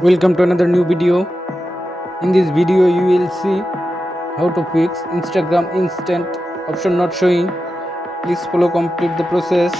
Welcome to another new video. In this video you will see how to fix Instagram instant option not showing. Please follow complete the process.